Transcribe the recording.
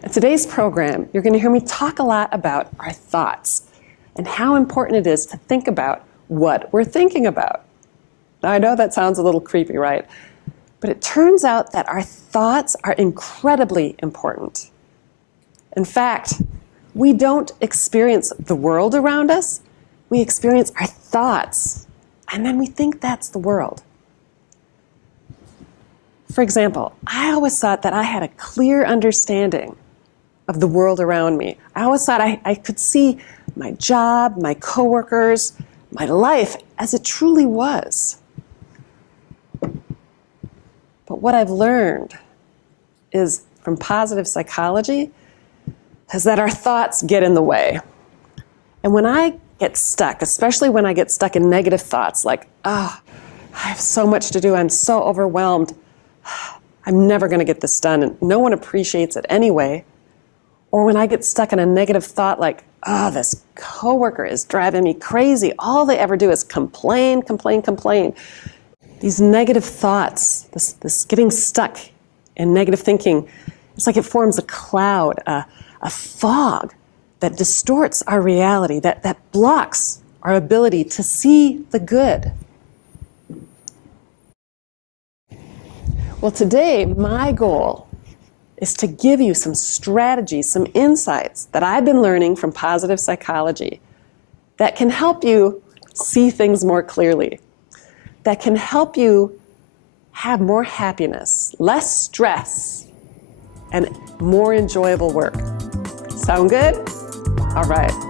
In today's program, you're going to hear me talk a lot about our thoughts and how important it is to think about what we're thinking about. Now, I know that sounds a little creepy, right? But it turns out that our thoughts are incredibly important. In fact, we don't experience the world around us, we experience our thoughts, and then we think that's the world. For example, I always thought that I had a clear understanding of the world around me. I always thought I could see my job, my coworkers, my life as it truly was. But what I've learned is from positive psychology is that our thoughts get in the way. And when I get stuck, especially when I get stuck in negative thoughts like, I have so much to do, I'm so overwhelmed, I'm never going to get this done, and no one appreciates it anyway. Or when I get stuck in a negative thought like, this coworker is driving me crazy. All they ever do is complain, complain, complain. These negative thoughts, this getting stuck in negative thinking, it's like it forms a cloud, a fog that distorts our reality, that blocks our ability to see the good. Well, today, my goal is to give you some strategies, some insights that I've been learning from positive psychology that can help you see things more clearly, that can help you have more happiness, less stress, and more enjoyable work. Sound good? All right.